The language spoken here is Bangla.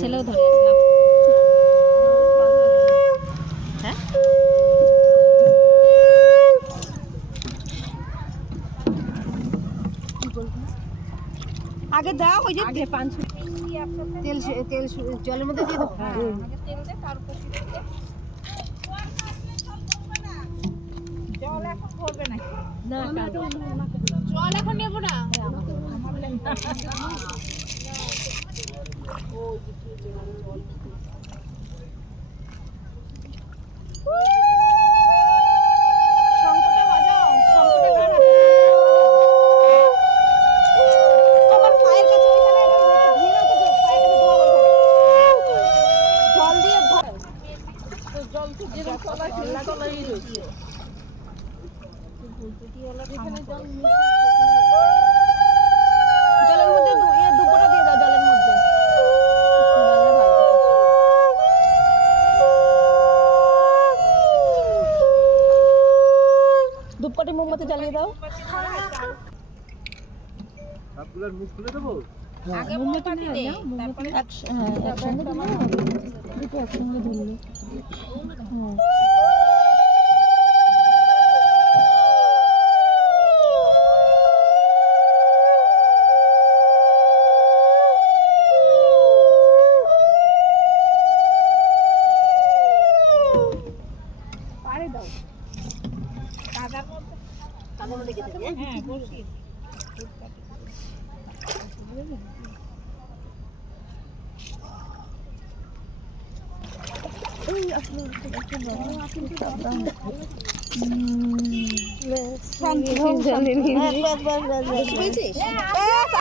ছেলেও ধরে আছে না। হ্যাঁ আগে দাও ওই যে আগে পান তেল তেল জলের মধ্যে দিয়ে দাও। হ্যাঁ আগে তেল দে তারপর জল এখন ভরবে নাকি? না জল এখন নেব না। শঙ্খটা বাজাও, শঙ্খটা কার হাতে? তোমার পায়ের কাছে ওইখানে এটা দিয়ে দাও তো, পায়ের কাছে ধোয়া ওইখানে জল দিয়ে ধর। জল তো যেরকম তলায় তলায় রয়েছে। জলের মধ্যে দুপুরটা দিয়ে দাও, জলের মধ্যে ধূপকাঠি মোমবাতি জ্বালিয়ে দাও। সবগুলোর মুখ খুলে দেবো। আগে মোমবাতি দে, তারপরে একসঙ্গে দিলে দুটো একসঙ্গে ধরলে পারে দাও কাদার মধ্যে, কাদের মধ্যে গেছে হ্যাঁ বসিয়ে এই আসলে শান্তি জানেনি।